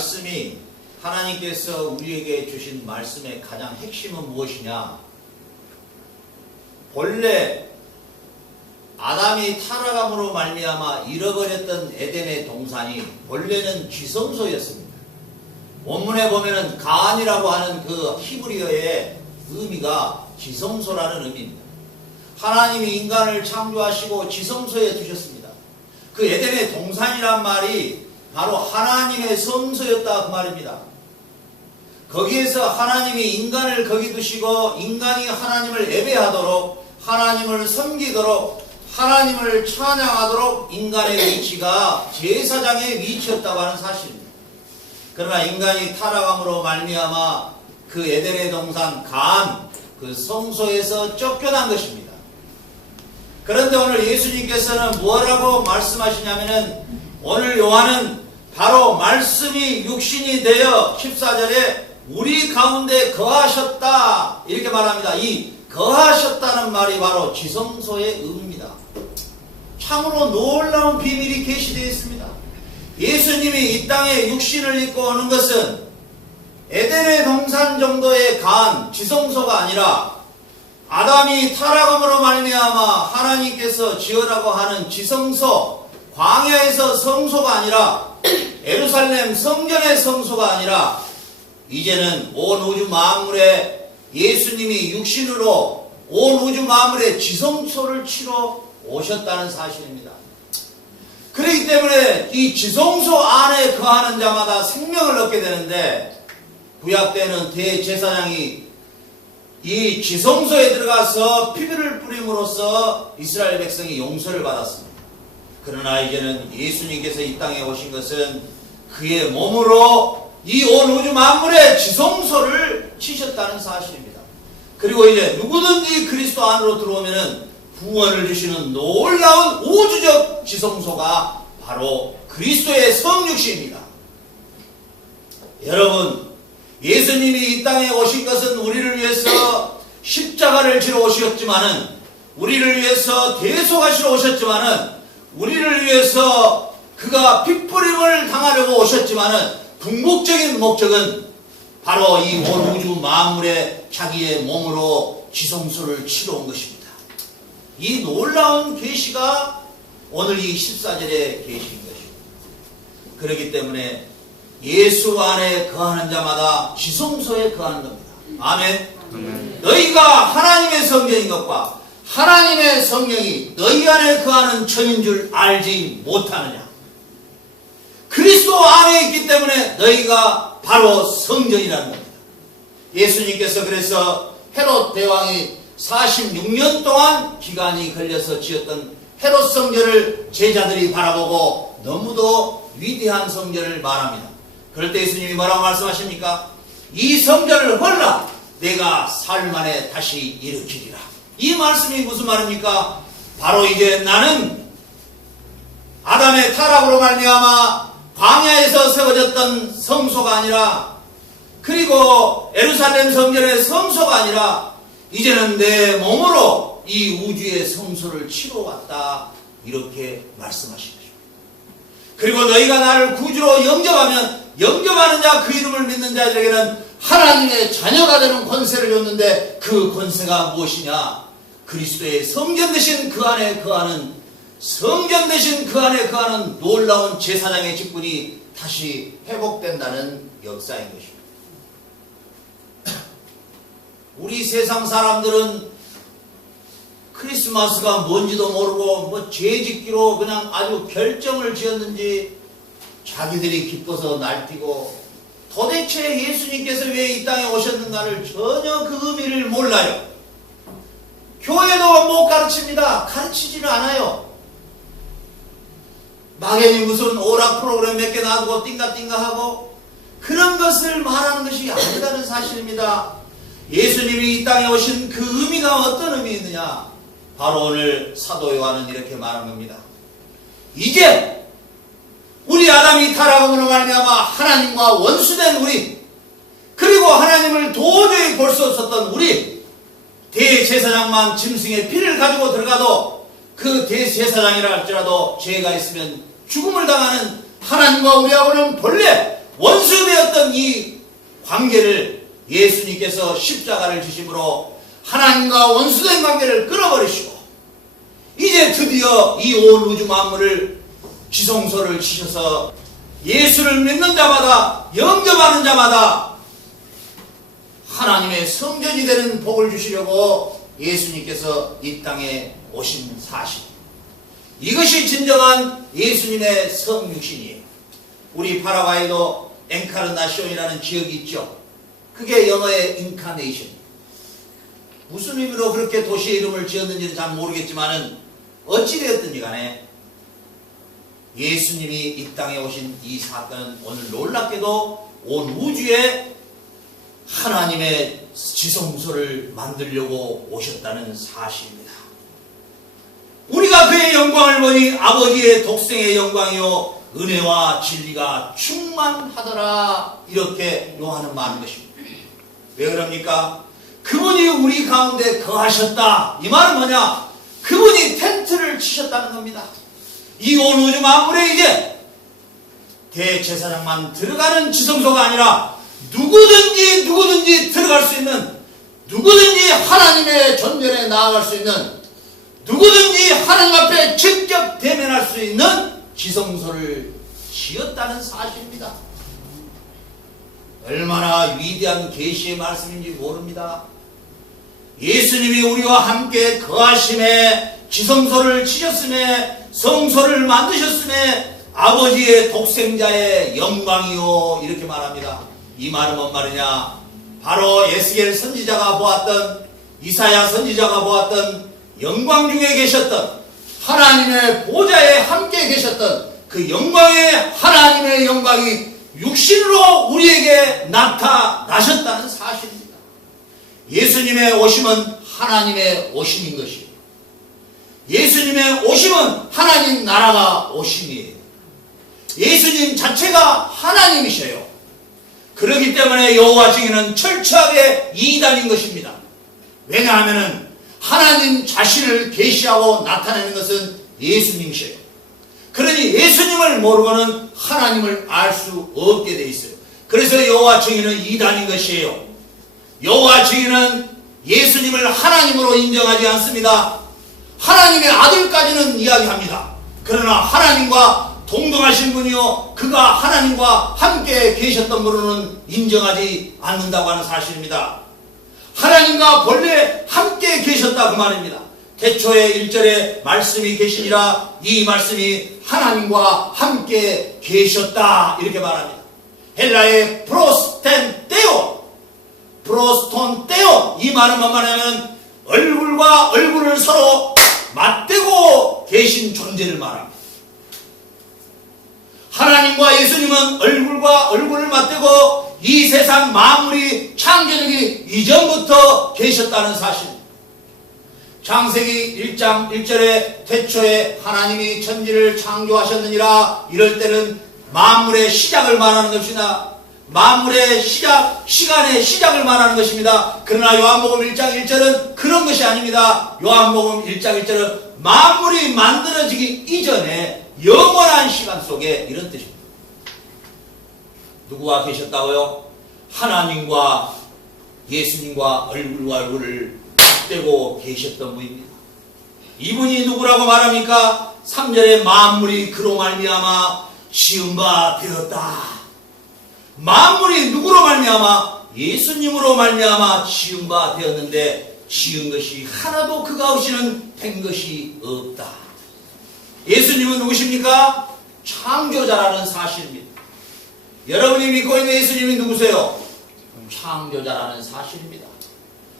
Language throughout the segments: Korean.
말씀이 하나님께서 우리에게 주신 말씀의 가장 핵심은 무엇이냐? 본래 아담이 타락함으로 말미암아 잃어버렸던 에덴의 동산이 본래는 지성소였습니다. 원문에 보면은 가안이라고 하는 그 히브리어의 의미가 지성소라는 의미입니다. 하나님이 인간을 창조하시고 지성소에 두셨습니다. 그 에덴의 동산이란 말이 바로 하나님의 성소였다 그 말입니다. 거기에서 하나님이 인간을 거기 두시고 인간이 하나님을 예배하도록 하나님을 섬기도록 하나님을 찬양하도록 인간의 위치가 제사장의 위치였다고 하는 사실입니다. 그러나 인간이 타락함으로 말미암아 그 에덴의 동산 가안 그 성소에서 쫓겨난 것입니다. 그런데 오늘 예수님께서는 뭐라고 말씀하시냐면은 오늘 요한은 바로 말씀이 육신이 되어 14절에 우리 가운데 거하셨다 이렇게 말합니다. 이 거하셨다는 말이 바로 지성소의 의미입니다. 참으로 놀라운 비밀이 계시되어 있습니다. 예수님이 이 땅에 육신을 입고 오는 것은 에덴의 동산 정도의 가안 지성소가 아니라 아담이 타락함으로 말미암아 하나님께서 지으라고 하는 지성소 광야에서 성소가 아니라 예루살렘 성전의 성소가 아니라 이제는 온 우주 만물에 예수님이 육신으로 온 우주 만물에 지성소를 치러 오셨다는 사실입니다. 그렇기 때문에 이 지성소 안에 거하는 자마다 생명을 얻게 되는데 구약 때는 대제사장이 이 지성소에 들어가서 피를 뿌림으로써 이스라엘 백성이 용서를 받았습니다. 그러나 이제는 예수님께서 이 땅에 오신 것은 그의 몸으로 이 온 우주 만물의 지성소를 치셨다는 사실입니다. 그리고 이제 누구든지 그리스도 안으로 들어오면은 구원을 주시는 놀라운 우주적 지성소가 바로 그리스도의 성육신입니다. 여러분, 예수님이 이 땅에 오신 것은 우리를 위해서 십자가를 지러 오셨지만은 우리를 위해서 대속하시러 오셨지만은 우리를 위해서 그가 핏부림을 당하려고 오셨지만은 궁극적인 목적은 바로 이 온 우주 만물에 자기의 몸으로 지성소를 치러 온 것입니다. 이 놀라운 계시가 오늘 이 14절의 계시인 것입니다. 그렇기 때문에 예수 안에 거하는 자마다 지성소에 거하는 겁니다. 아멘. 너희가 하나님의 성전인 것과 하나님의 성령이 너희 안에 거하는 처인 줄 알지 못하느냐. 그리스도 안에 있기 때문에 너희가 바로 성전이라는 겁니다. 예수님께서 그래서 헤롯 대왕이 46년 동안 기간이 걸려서 지었던 헤롯 성전을 제자들이 바라보고 너무도 위대한 성전을 말합니다. 그럴 때 예수님이 뭐라고 말씀하십니까? 이 성전을 헐라 내가 사흘 만에 다시 일으키리라. 이 말씀이 무슨 말입니까? 바로 이제 나는 아담의 타락으로 말미암아 광야에서 세워졌던 성소가 아니라 그리고 예루살렘 성전의 성소가 아니라 이제는 내 몸으로 이 우주의 성소를 치러 왔다 이렇게 말씀하신 것입니다. 그리고 너희가 나를 구주로 영접하면 영접하는 자 그 이름을 믿는 자들에게는 하나님의 자녀가 되는 권세를 줬는데 그 권세가 무엇이냐? 그리스도의 성전 되신 그 안에 거하는 성전 되신 그 안에 거하는 놀라운 제사장의 직분이 다시 회복된다는 역사인 것입니다. 우리 세상 사람들은 크리스마스가 뭔지도 모르고 뭐 죄짓기로 그냥 아주 결정을 지었는지 자기들이 기뻐서 날뛰고 도대체 예수님께서 왜 이 땅에 오셨는가를 전혀 그 의미를 몰라요. 교회도 못 가르칩니다. 가르치지는 않아요. 막연히 무슨 오락 프로그램 몇 개 놔두고 띵가띵가하고 그런 것을 말하는 것이 아니라는 사실입니다. 예수님이 이 땅에 오신 그 의미가 어떤 의미이느냐? 바로 오늘 사도 요한은 이렇게 말한 겁니다. 이제 우리 아담이 타락함으로 말미암아 하나님과 원수된 우리 그리고 하나님을 도저히 볼 수 없었던 우리 대제사장만 짐승의 피를 가지고 들어가도 그 대제사장이라 할지라도 죄가 있으면 죽음을 당하는 하나님과 우리하고는 본래 원수되었던 이 관계를 예수님께서 십자가를 지심으로 하나님과 원수된 관계를 끊어버리시고 이제 드디어 이 온 우주 만물을 지성소를 치셔서 예수를 믿는 자마다 영접하는 자마다 하나님의 성전이 되는 복을 주시려고 예수님께서 이 땅에 오신 사실, 이것이 진정한 예수님의 성육신이에요. 우리 파라과이도 엔카르나시온이라는 지역이 있죠. 그게 영어의 인카네이션. 무슨 의미로 그렇게 도시의 이름을 지었는지는 잘 모르겠지만은 어찌되었든지 간에 예수님이 이 땅에 오신 이 사건은 오늘 놀랍게도 온 우주에 하나님의 지성소를 만들려고 오셨다는 사실입니다. 우리가 그의 영광을 보니 아버지의 독생의 영광이요 은혜와 진리가 충만하더라, 이렇게 요한은 말하는 것입니다. 왜 그럽니까? 그분이 우리 가운데 거하셨다. 이 말은 뭐냐? 그분이 텐트를 치셨다는 겁니다. 이 온 우주 만물에 이제 대제사장만 들어가는 지성소가 아니라 누구든지 들어갈 수 있는, 누구든지 하나님의 전면에 나아갈 수 있는, 누구든지 하나님 앞에 직접 대면할 수 있는 지성소를 지었다는 사실입니다. 얼마나 위대한 계시의 말씀인지 모릅니다. 예수님이 우리와 함께 거하심에 지성소를 치셨음에 성소를 만드셨음에 아버지의 독생자의 영광이요, 이렇게 말합니다. 이 말은 뭔 말이냐? 바로 에스겔 선지자가 보았던, 이사야 선지자가 보았던 영광 중에 계셨던 하나님의 보좌에 함께 계셨던 그 영광의 하나님의 영광이 육신으로 우리에게 나타나셨다는 사실입니다. 예수님의 오심은 하나님의 오심인 것이에요. 예수님의 오심은 하나님 나라가 오심이에요. 예수님 자체가 하나님이셔요. 그렇기 때문에 여호와 증인은 철저하게 이단인 것입니다. 왜냐하면 하나님 자신을 계시하고 나타내는 것은 예수님이셔요. 그러니 예수님을 모르고는 하나님을 알 수 없게 돼 있어요. 그래서 여호와 증인은 이단인 것이에요. 여호와 증인은 예수님을 하나님으로 인정하지 않습니다. 하나님의 아들까지는 이야기합니다. 그러나 하나님과 동등하신 분이요 그가 하나님과 함께 계셨던 분으로는 인정하지 않는다고 하는 사실입니다. 하나님과 본래 함께 계셨다 그 말입니다. 태초에 1절에 말씀이 계시니라, 이 말씀이 하나님과 함께 계셨다, 이렇게 말합니다. 헬라의 프로스톤테오, 이 말은 뭔 말이냐면 얼굴과 얼굴을 서로 맞대고 계신 존재를 말합니다. 하나님과 예수님은 얼굴과 얼굴을 맞대고 이 세상 만물이 창조되기 이전부터 계셨다는 사실입니다. 창세기 1장 1절에 태초에 하나님이 천지를 창조하셨느니라, 이럴 때는 만물의 시작을 말하는 것이나 만물의 시작, 시간의 시작을 말하는 것입니다. 그러나 요한복음 1장 1절은 그런 것이 아닙니다. 요한복음 1장 1절은 만물이 만들어지기 이전에 영원한 시간 속에 이런 뜻입니다. 누구와 계셨다고요? 하나님과 예수님과 얼굴과 얼굴을 맞대고 계셨던 분입니다. 이분이 누구라고 말합니까? 3절에 만물이 그로 말미암아 지은 바 되었다. 만물이 누구로 말미암아? 예수님으로 말미암아 지은 바 되었는데 지은 것이 하나도 그가 없이는 된 것이 없다. 예수님은 누구십니까? 창조자라는 사실입니다. 여러분이 믿고 있는 예수님이 누구세요? 창조자라는 사실입니다.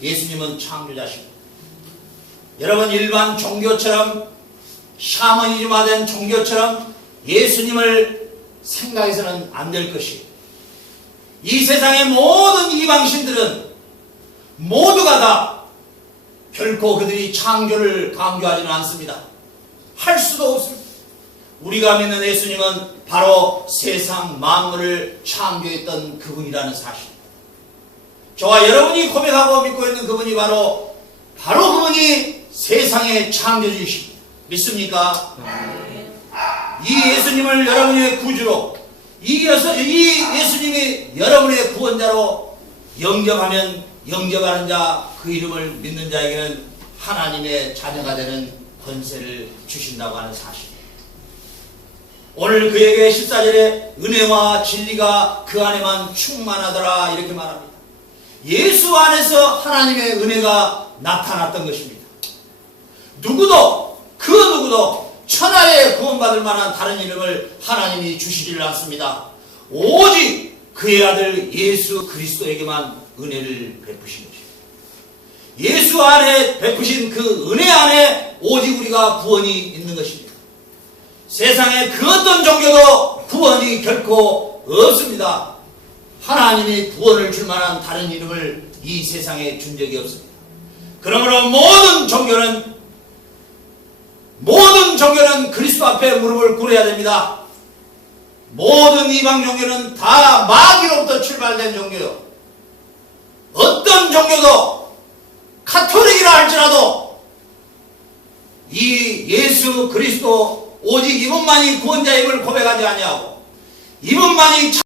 예수님은 창조자십니다. 여러분, 일반 종교처럼 샤머니즘화된 종교처럼 예수님을 생각해서는 안 될 것이에요. 이 세상의 모든 이방신들은 모두가 다 결코 그들이 창조를 강조하지는 않습니다. 할 수도 없습니다. 우리가 믿는 예수님은 바로 세상 만물을 창조했던 그분이라는 사실. 저와 여러분이 고백하고 믿고 있는 그분이 바로 그분이 세상의 창조주이십니다. 믿습니까? 이 예수님을 여러분의 구주로, 이 예수님이 여러분의 구원자로 영접하는 자, 그 이름을 믿는 자에게는 하나님의 자녀가 되는 권세를 주신다고 하는 사실이에요. 오늘 그에게 14절에 은혜와 진리가 그 안에만 충만하더라 이렇게 말합니다. 예수 안에서 하나님의 은혜가 나타났던 것입니다. 누구도 천하에 구원받을 만한 다른 이름을 하나님이 주시지를 않습니다. 오직 그의 아들 예수 그리스도에게만 은혜를 베푸신 것입니다. 예수 안에 베푸신 그 은혜 안에 오직 우리가 구원이 있는 것입니다. 세상에 그 어떤 종교도 구원이 결코 없습니다. 하나님이 구원을 줄 만한 다른 이름을 이 세상에 준 적이 없습니다. 그러므로 모든 종교는 그리스도 앞에 무릎을 꿇어야 됩니다. 모든 이방 종교는 다 마귀로부터 출발된 종교요. 어떤 종교도 카톨릭이라 할지라도 이 예수 그리스도 오직 이분만이 구원자임을 고백하지 아니하고 이분만이